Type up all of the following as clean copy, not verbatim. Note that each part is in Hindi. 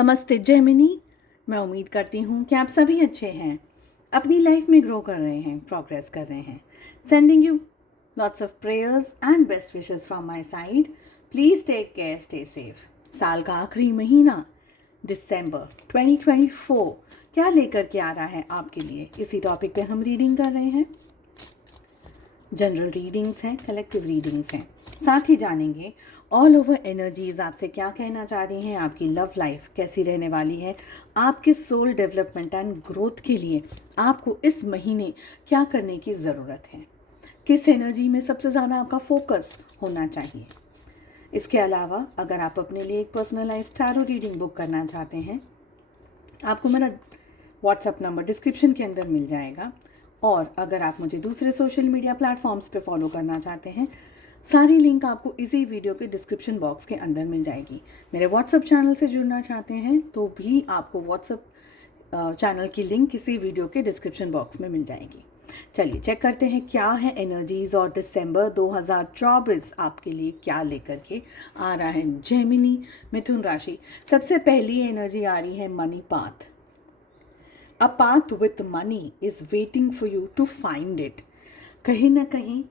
नमस्ते जेमिनी। मैं उम्मीद करती हूँ कि आप सभी अच्छे हैं, अपनी लाइफ में ग्रो कर रहे हैं, प्रोग्रेस कर रहे हैं। Sending you lots of prayers and best wishes from my side. Please take care, stay safe. साल का आखिरी महीना दिसंबर 2024 क्या लेकर के आ रहा है आपके लिए, इसी टॉपिक पे हम रीडिंग कर रहे हैं। जनरल रीडिंग्स हैं, कलेक्टिव रीडिंग्स हैं। साथ ही जानेंगे ऑल ओवर एनर्जीज आपसे क्या कहना चाह रही हैं, आपकी लव लाइफ कैसी रहने वाली है, आपके सोल डेवलपमेंट एंड ग्रोथ के लिए आपको इस महीने क्या करने की ज़रूरत है, किस एनर्जी में सबसे ज़्यादा आपका फोकस होना चाहिए। इसके अलावा अगर आप अपने लिए एक पर्सनलाइज्ड टैरो रीडिंग बुक करना चाहते हैं, आपको मेरा व्हाट्सएप नंबर डिस्क्रिप्शन के अंदर मिल जाएगा। और अगर आप मुझे दूसरे सोशल मीडिया प्लेटफॉर्म्स पे फॉलो करना चाहते हैं, सारी लिंक आपको इसी वीडियो के डिस्क्रिप्शन बॉक्स के अंदर मिल जाएगी। मेरे व्हाट्सएप चैनल से जुड़ना चाहते हैं तो भी आपको व्हाट्सएप चैनल की लिंक इसी वीडियो के डिस्क्रिप्शन बॉक्स में मिल जाएगी। चलिए चेक करते हैं क्या है एनर्जीज और दिसंबर 2024 आपके लिए क्या लेकर के आ रहा है। जेमिनी मिथुन राशि, सबसे पहली एनर्जी आ रही है money path. A path with money is waiting for you to find it. कहीं ना कहीं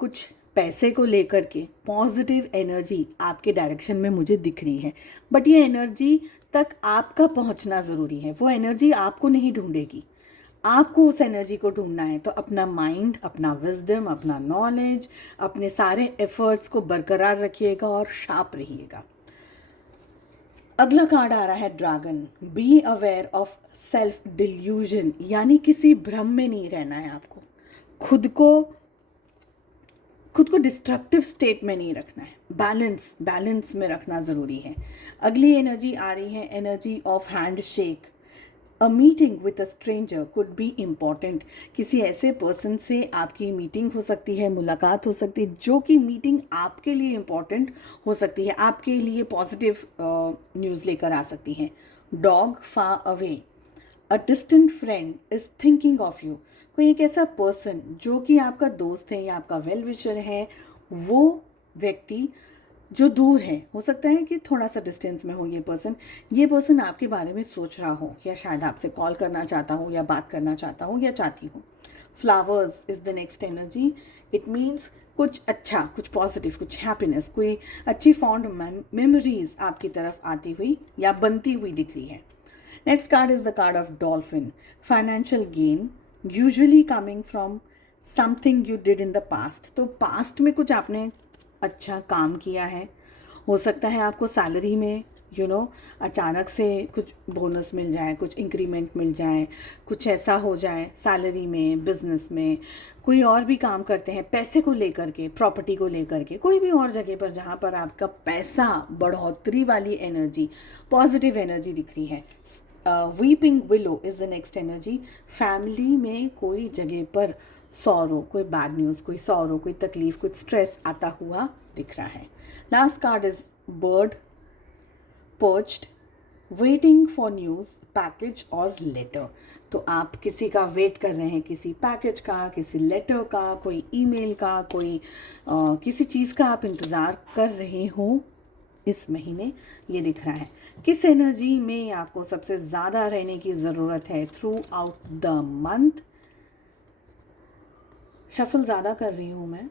कुछ पैसे को लेकर के पॉजिटिव एनर्जी आपके डायरेक्शन में मुझे दिख रही है, बट ये एनर्जी तक आपका पहुंचना ज़रूरी है। वो एनर्जी आपको नहीं ढूंढेगी, आपको उस एनर्जी को ढूंढना है। तो अपना माइंड, अपना विजडम, अपना नॉलेज, अपने सारे एफर्ट्स को बरकरार रखिएगा और शार्प रहिएगा। अगला कार्ड आ रहा है dragon. Be aware of self delusion, यानी किसी भ्रम में नहीं रहना है आपको। खुद को डिस्ट्रक्टिव स्टेट में नहीं रखना है, बैलेंस में रखना ज़रूरी है। अगली एनर्जी आ रही है energy of hand shake. A meeting with a stranger could be important. किसी ऐसे पर्सन से आपकी मीटिंग हो सकती है, मुलाकात हो सकती है, जो कि मीटिंग आपके लिए इम्पॉर्टेंट हो सकती है, आपके लिए पॉजिटिव न्यूज़ लेकर आ सकती है। Dog far away. A distant friend is thinking of you. कोई एक ऐसा पर्सन जो कि आपका दोस्त है या आपका वेल विशर है, वो व्यक्ति जो दूर है, हो सकता है कि थोड़ा सा डिस्टेंस में हो ये पर्सन आपके बारे में सोच रहा हो, या शायद आपसे कॉल करना चाहता हो, या बात करना चाहता हो, या चाहती हो। Flowers is the next energy. It means कुछ अच्छा, कुछ पॉजिटिव, कुछ हैप्पीनेस, कोई अच्छी फॉन्ड मेमोरीज आपकी तरफ आती हुई या बनती हुई दिख रही है। Next card is the card of dolphin. Financial gain usually coming from something you did in the past. तो पास्ट में कुछ आपने अच्छा काम किया है, हो सकता है आपको सैलरी में अचानक से कुछ बोनस मिल जाए, कुछ इंक्रीमेंट मिल जाए, कुछ ऐसा हो जाए सैलरी में, बिजनेस में। कोई और भी काम करते हैं पैसे को लेकर के, प्रॉपर्टी को लेकर के, कोई भी और जगह पर जहाँ पर आपका पैसा बढ़ोतरी वाली एनर्जी, पॉजिटिव एनर्जी दिख रही है। Weeping willow is the next energy. Family में कोई जगह पर सौरो, कोई बैड न्यूज़, कोई सौरो, कोई तकलीफ, कुछ स्ट्रेस आता हुआ दिख रहा है। Last card is bird perched waiting for news, package और लेटर। तो आप किसी का वेट कर रहे हैं, किसी पैकेज का, किसी लेटर का, कोई ईमेल का, कोई किसी चीज़ का आप इंतज़ार कर रहे हो इस महीने, ये दिख रहा है। किस एनर्जी में आपको सबसे ज़्यादा रहने की ज़रूरत है through out the month. Shuffle ज़्यादा कर रही हूँ मैं,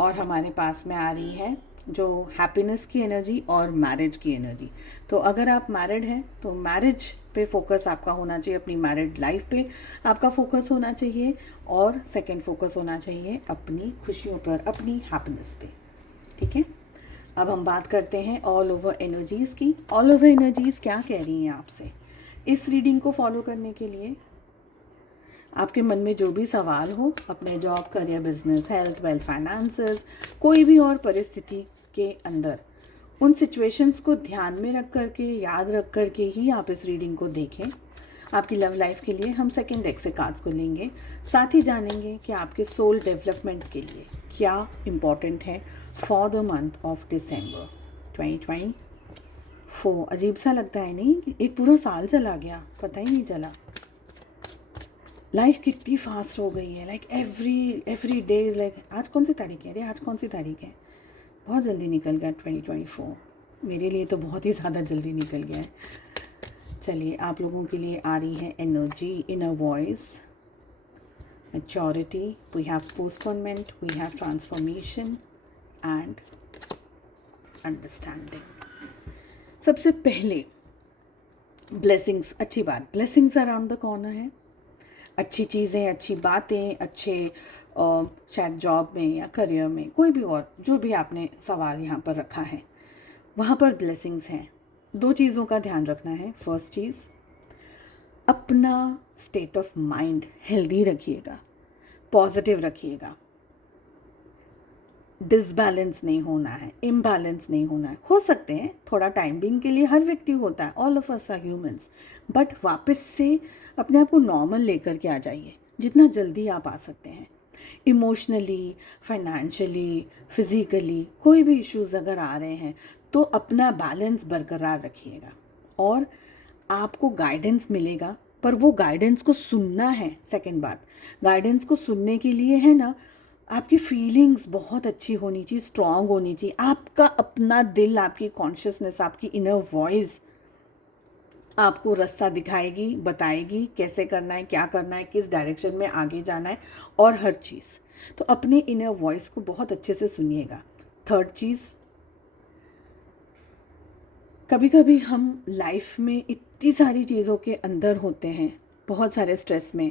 और हमारे पास में आ रही है जो हैप्पीनेस की एनर्जी और मैरिज की एनर्जी। तो अगर आप मैरिड हैं तो मैरिज पे फोकस आपका होना चाहिए, अपनी मैरिड लाइफ पे आपका फोकस होना चाहिए, और सेकंड फोकस होना चाहिए अपनी खुशियों पर, अपनी हैप्पीनेस पे। ठीक है, अब हम बात करते हैं ऑल ओवर एनर्जीज़ की। ऑल ओवर एनर्जीज़ क्या कह रही हैं आपसे इस रीडिंग को फॉलो करने के लिए। आपके मन में जो भी सवाल हो, अपने job, career, business, health, wealth, finances, कोई भी और परिस्थिति के अंदर, उन सिचुएशंस को ध्यान में रख करके, याद रख करके ही आप इस रीडिंग को देखें। आपकी लव लाइफ के लिए हम सेकंड डेक से कार्ड्स को लेंगे, साथ ही जानेंगे कि आपके सोल डेवलपमेंट के लिए क्या इम्पॉर्टेंट है for the month of December 2024। अजीब सा लगता है नहीं, एक पूरा साल चला गया, पता ही नहीं चला। लाइफ कितनी फास्ट हो गई है, like every day is like, आज कौन सी तारीख है, अरे आज कौन सी तारीख है, बहुत जल्दी निकल गया 2024, मेरे लिए तो बहुत ही ज़्यादा जल्दी निकल गया है। चलिए, आप लोगों के लिए आ रही है energy, inner voice, maturity, we have postponement, we have transformation and understanding. सबसे पहले ब्लेसिंग्स, अच्छी बात, ब्लेसिंग्स अराउंड द कॉर्नर है। अच्छी चीज़ें, अच्छी बातें, अच्छे शायद जॉब में या करियर में, कोई भी और जो भी आपने सवाल यहाँ पर रखा है वहाँ पर ब्लेसिंग्स हैं। दो चीज़ों का ध्यान रखना है। फर्स्ट चीज़, अपना स्टेट ऑफ माइंड हेल्दी रखिएगा, पॉजिटिव रखिएगा। डिसबैलेंस नहीं होना है, इम्बैलेंस नहीं होना है। हो सकते हैं थोड़ा टाइम बिंग के लिए, हर व्यक्ति होता है, all of us are humans, but वापस से अपने आप को नॉर्मल लेकर के आ जाइए जितना जल्दी आप आ सकते हैं। इमोशनली, फाइनेंशियली, फिज़िकली कोई भी इश्यूज़ अगर आ रहे हैं तो अपना बैलेंस बरकरार रखिएगा और आपको गाइडेंस मिलेगा, पर वो गाइडेंस को सुनना है। सेकंड बात, गाइडेंस को सुनने के लिए है ना, आपकी फीलिंग्स बहुत अच्छी होनी चाहिए, स्ट्रॉन्ग होनी चाहिए। आपका अपना दिल, आपकी कॉन्शियसनेस, आपकी इनर वॉइस आपको रास्ता दिखाएगी, बताएगी कैसे करना है, क्या करना है, किस डायरेक्शन में आगे जाना है और हर चीज़। तो अपने इनर वॉइस को बहुत अच्छे से सुनिएगा। थर्ड चीज़, कभी कभी हम लाइफ में इतनी सारी चीज़ों के अंदर होते हैं, बहुत सारे स्ट्रेस में,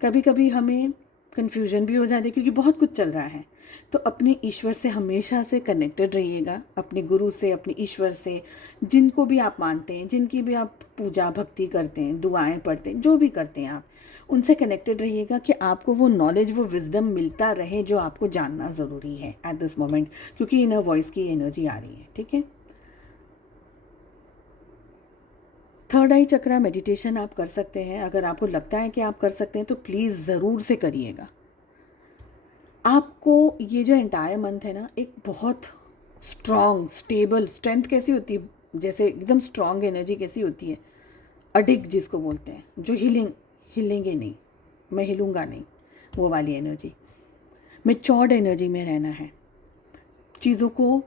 कभी कभी हमें कन्फ्यूजन भी हो जाती है क्योंकि बहुत कुछ चल रहा है। तो अपने ईश्वर से हमेशा से कनेक्टेड रहिएगा, अपने गुरु से, अपने ईश्वर से, जिनको भी आप मानते हैं, जिनकी भी आप पूजा भक्ति करते हैं, दुआएं पढ़ते हैं, जो भी करते हैं आप, उनसे कनेक्टेड रहिएगा कि आपको वो नॉलेज, वो विजडम मिलता रहे जो आपको जानना ज़रूरी है एट दिस मोमेंट, क्योंकि इनर वॉइस की एनर्जी आ रही है। ठीक है। थर्ड आई चक्रा मेडिटेशन आप कर सकते हैं। अगर आपको लगता है कि आप कर सकते हैं तो प्लीज़ ज़रूर से करिएगा। आपको ये जो एंटायर मंथ है ना, एक बहुत स्ट्रॉन्ग, स्टेबल, स्ट्रेंथ कैसी होती है, जैसे एकदम स्ट्रॉन्ग एनर्जी कैसी होती है, अडिग जिसको बोलते हैं, जो हिलेंगे नहीं, मैं हिलूँगा नहीं, वो वाली एनर्जी। मैच्योर्ड एनर्जी में रहना है। चीज़ों को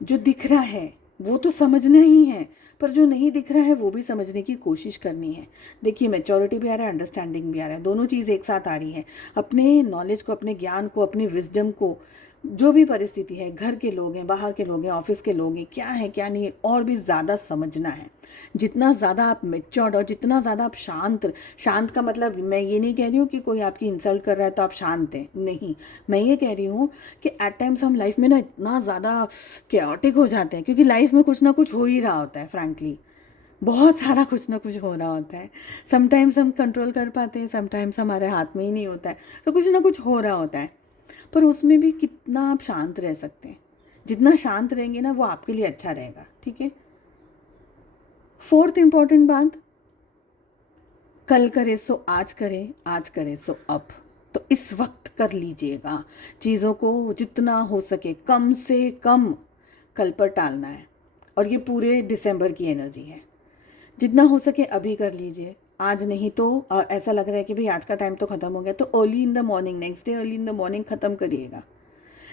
जो दिख रहा है वो तो समझना ही है, पर जो नहीं दिख रहा है वो भी समझने की कोशिश करनी है। देखिए, मैच्योरिटी भी आ रहा है, अंडरस्टैंडिंग भी आ रहा है, दोनों चीज़ एक साथ आ रही है। अपने नॉलेज को, अपने ज्ञान को, अपनी विजडम को, जो भी परिस्थिति है, घर के लोग हैं, बाहर के लोग हैं, ऑफिस के लोग हैं, क्या है क्या नहीं है, और भी ज़्यादा समझना है। जितना ज़्यादा आप मैच्योर्ड और जितना ज़्यादा आप शांत, शांत का मतलब मैं ये नहीं कह रही हूँ कि कोई आपकी इंसल्ट कर रहा है तो आप शांत हैं, नहीं, मैं ये कह रही हूँ कि एट टाइम्स हम लाइफ में ना इतना ज़्यादा कैओटिक हो जाते हैं, क्योंकि लाइफ में कुछ ना कुछ हो ही रहा होता है। फ्रैंकली बहुत सारा कुछ ना कुछ हो रहा होता है। समटाइम्स हम कंट्रोल कर पाते हैं, समटाइम्स हमारे हाथ में ही नहीं होता है, तो कुछ ना कुछ हो रहा होता है। पर उसमें भी कितना आप शांत रह सकते हैं, जितना शांत रहेंगे ना वो आपके लिए अच्छा रहेगा। ठीक है। फोर्थ इंपॉर्टेंट बात, कल करे सो आज करें, आज करे सो अब। तो इस वक्त कर लीजिएगा चीज़ों को, जितना हो सके कम से कम कल पर टालना है। और ये पूरे दिसंबर की एनर्जी है, जितना हो सके अभी कर लीजिए। आज नहीं तो ऐसा लग रहा है कि भाई आज का टाइम तो ख़त्म हो गया, तो early in the morning, next day early in the morning ख़त्म करिएगा।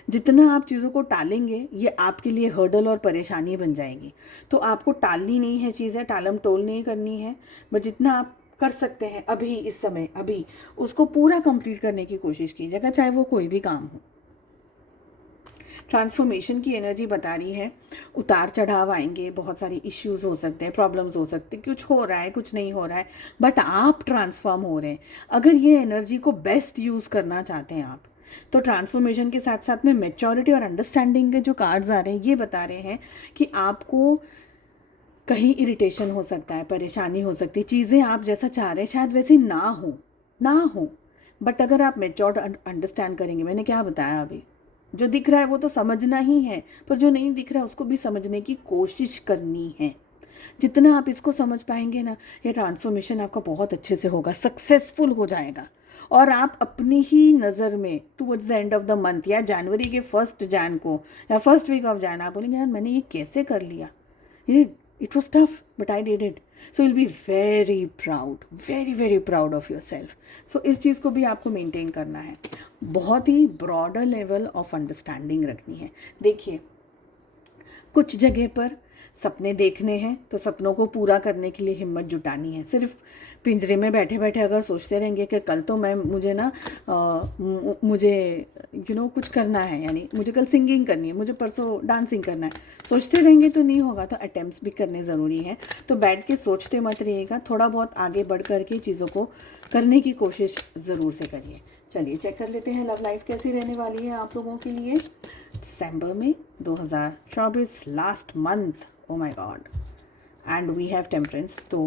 जितना आप चीज़ों को टालेंगे ये आपके लिए हर्डल और परेशानी बन जाएगी। तो आपको टालनी नहीं है चीज़ें, टालम टोल नहीं करनी है, बट जितना आप कर सकते हैं अभी, इस समय, अभी उसको पूरा कंप्लीट करने की कोशिश कीजिएगा, चाहे वो कोई भी काम हो। ट्रांसफॉर्मेशन की एनर्जी बता रही है, उतार चढ़ाव आएंगे, बहुत सारी इश्यूज हो सकते हैं, प्रॉब्लम्स हो सकते हैं, कुछ हो रहा है, कुछ नहीं हो रहा है, बट आप ट्रांसफॉर्म हो रहे हैं। अगर ये एनर्जी को बेस्ट यूज़ करना चाहते हैं आप, तो ट्रांसफॉर्मेशन के साथ साथ में मैच्योरिटी और अंडरस्टैंडिंग के जो कार्ड्स आ रहे हैं ये बता रहे हैं कि आपको कहीं इरिटेशन हो सकता है, परेशानी हो सकती है, चीज़ें आप जैसा चाह रहे हैं शायद वैसी ना हो, बट अगर आप मैच्योर्ड अंडरस्टैंड करेंगे, मैंने क्या बताया अभी, जो दिख रहा है वो तो समझना ही है, पर जो नहीं दिख रहा है उसको भी समझने की कोशिश करनी है। जितना आप इसको समझ पाएंगे ना, ये ट्रांसफॉर्मेशन आपका बहुत अच्छे से होगा, सक्सेसफुल हो जाएगा। और आप अपनी ही नज़र में towards the end of the month या जनवरी के फर्स्ट जैन को या फर्स्ट वीक ऑफ जैन आप बोलेंगे यार मैंने ये कैसे कर लिया, ये it was tough but I did it. So will be very proud, very very proud of yourself. सो इस चीज़ को भी आपको मेंटेन करना है, बहुत ही ब्रॉडर लेवल ऑफ अंडरस्टैंडिंग रखनी है। देखिए, कुछ जगह पर सपने देखने हैं तो सपनों को पूरा करने के लिए हिम्मत जुटानी है। सिर्फ पिंजरे में बैठे बैठे अगर सोचते रहेंगे कि कल तो मुझे ना मुझे कुछ करना है, यानी मुझे कल सिंगिंग करनी है, मुझे परसों डांसिंग करना है, सोचते रहेंगे तो नहीं होगा। तो अटेम्प्ट्स भी करने ज़रूरी हैं। तो बैठ के सोचते मत रहिएगा, थोड़ा बहुत आगे बढ़ कर के चीज़ों को करने की कोशिश ज़रूर से करिए। चलिए चेक कर लेते हैं लव लाइफ कैसी रहने वाली है आप लोगों के लिए दिसंबर में 2024, last month. Oh my god, and we have temperance. तो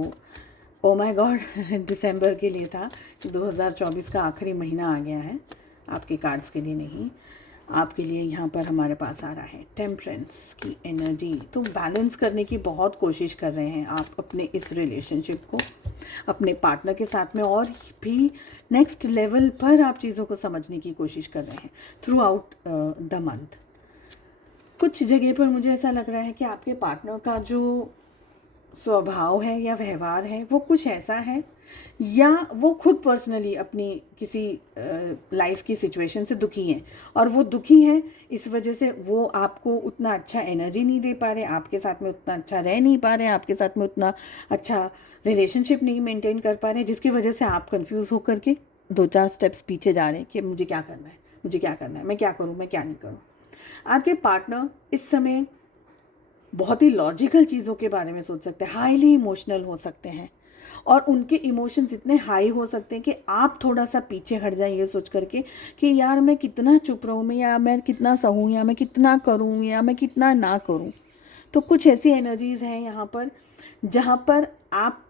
ओ माय गॉड दिसंबर के लिए था, 2024 का आखिरी महीना आ गया है। आपके कार्ड्स के लिए नहीं, आपके लिए यहाँ पर हमारे पास आ रहा है टेम्परेंस की एनर्जी। तो बैलेंस करने की बहुत कोशिश कर रहे हैं आप अपने इस रिलेशनशिप को अपने पार्टनर के साथ में, और भी नेक्स्ट लेवल पर आप चीज़ों को समझने की कोशिश कर रहे हैं थ्रू आउट द मंथ। कुछ जगह पर मुझे ऐसा लग रहा है कि आपके पार्टनर का जो स्वभाव है या व्यवहार है वो कुछ ऐसा है, या वो खुद पर्सनली अपनी किसी लाइफ की सिचुएशन से दुखी हैं, और वो दुखी हैं इस वजह से वो आपको उतना अच्छा एनर्जी नहीं दे पा रहे, आपके साथ में उतना अच्छा रह नहीं पा रहे, आपके साथ में उतना अच्छा रिलेशनशिप नहीं मेंटेन कर पा रहे, जिसकी वजह से आप कंफ्यूज होकर के 2-4 स्टेप्स पीछे जा रहे हैं कि मुझे क्या करना है, मुझे क्या करना है, मैं क्या करूँ, मैं क्या नहीं करूँ। आपके पार्टनर इस समय बहुत ही लॉजिकल चीज़ों के बारे में सोच सकते हैं, हाईली इमोशनल हो सकते हैं, और उनके इमोशंस इतने हाई हो सकते हैं कि आप थोड़ा सा पीछे हट जाएं ये सोच करके कि यार मैं कितना चुप रहूँ, या मैं कितना सहूँ, या मैं कितना करूँ, या मैं कितना ना करूँ। तो कुछ ऐसी एनर्जीज़ हैं यहाँ पर जहाँ पर आप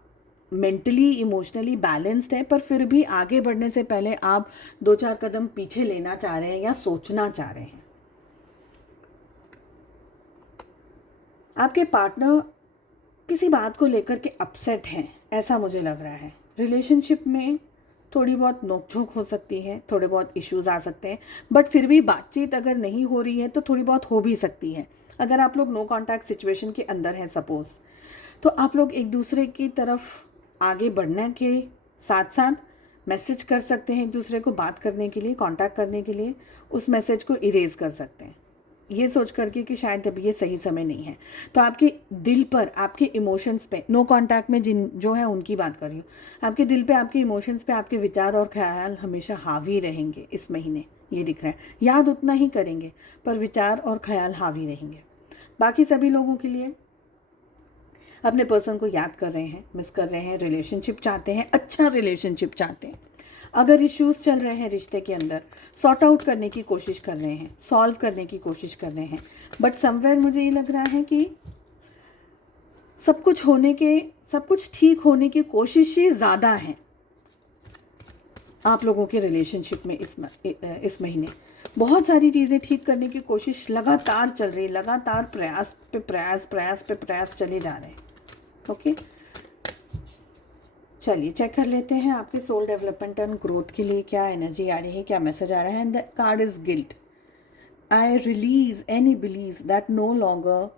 मेंटली इमोशनली बैलेंस्ड है, पर फिर भी आगे बढ़ने से पहले आप 2-4 कदम पीछे लेना चाह रहे हैं या सोचना चाह रहे हैं। आपके पार्टनर किसी बात को लेकर के अपसेट हैं, ऐसा मुझे लग रहा है। रिलेशनशिप में थोड़ी बहुत नोकझोंक हो सकती है, थोड़े बहुत इश्यूज आ सकते हैं, बट फिर भी बातचीत अगर नहीं हो रही है तो थोड़ी बहुत हो भी सकती है। अगर आप लोग नो कांटेक्ट सिचुएशन के अंदर हैं सपोज, तो आप लोग एक दूसरे की तरफ आगे बढ़ने के साथ साथ मैसेज कर सकते हैं, एक दूसरे को बात करने के लिए, कांटेक्ट करने के लिए, उस मैसेज को इरेज कर सकते हैं ये सोच करके कि शायद अभी ये सही समय नहीं है। तो आपके दिल पर, आपके इमोशंस पे, नो कांटेक्ट में जिन जो है उनकी बात कर रही हूँ, आपके दिल पे, आपके इमोशंस पे आपके विचार और ख्याल हमेशा हावी रहेंगे इस महीने, ये दिख रहा है। याद उतना ही करेंगे पर विचार और ख्याल हावी रहेंगे। बाकी सभी लोगों के लिए अपने पर्सन को याद कर रहे हैं, मिस कर रहे हैं, रिलेशनशिप चाहते हैं, अच्छा रिलेशनशिप चाहते हैं। अगर इश्यूज चल रहे हैं रिश्ते के अंदर, सॉर्ट आउट करने की कोशिश कर रहे हैं, सॉल्व करने की कोशिश कर रहे हैं, बट समवेयर मुझे ये लग रहा है कि सब कुछ ठीक होने की कोशिशें ज़्यादा हैं आप लोगों के रिलेशनशिप में। इस महीने बहुत सारी चीज़ें ठीक करने की कोशिश लगातार चल रही है, लगातार प्रयास पे प्रयास चले जा रहे हैं। ओके, चलिए चेक कर लेते हैं आपके सोल डेवलपमेंट एंड ग्रोथ के लिए क्या एनर्जी आ रही है, क्या मैसेज आ रहा है। And the card is guilt. I release any beliefs that no longer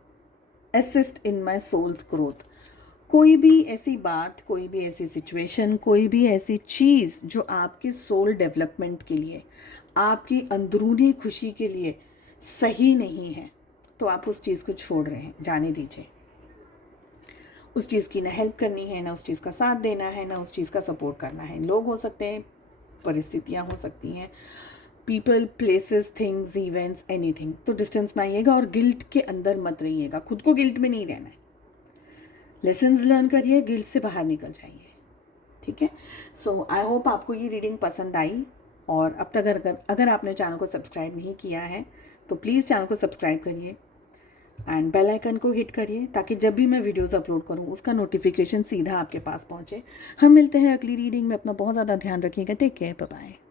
assist in my soul's growth. कोई भी ऐसी बात, कोई भी ऐसी सिचुएशन, कोई भी ऐसी चीज़ जो आपके सोल डेवलपमेंट के लिए, आपकी अंदरूनी खुशी के लिए सही नहीं है, तो आप उस चीज़ को छोड़ रहे हैं, जाने दीजिए। उस चीज़ की ना हेल्प करनी है, ना उस चीज़ का साथ देना है, ना उस चीज़ का सपोर्ट करना है। लोग हो सकते हैं, परिस्थितियाँ हो सकती हैं, people, places, things, events, anything. तो डिस्टेंस में आइएगा और गिल्ट के अंदर मत रहिएगा, खुद को गिल्ट में नहीं रहना है। लेसन्स लर्न करिए, गिल्ट से बाहर निकल जाइए। ठीक है, सो आई होप आपको ये रीडिंग पसंद आई। और अब तक अगर आपने चैनल को सब्सक्राइब नहीं किया है तो प्लीज़ चैनल को सब्सक्राइब करिए एंड बेल आइकन को हिट करिए, ताकि जब भी मैं वीडियोस अपलोड करूं उसका नोटिफिकेशन सीधा आपके पास पहुंचे। हम मिलते हैं अगली रीडिंग में। अपना बहुत ज़्यादा ध्यान रखिएगा। Take care, bye bye.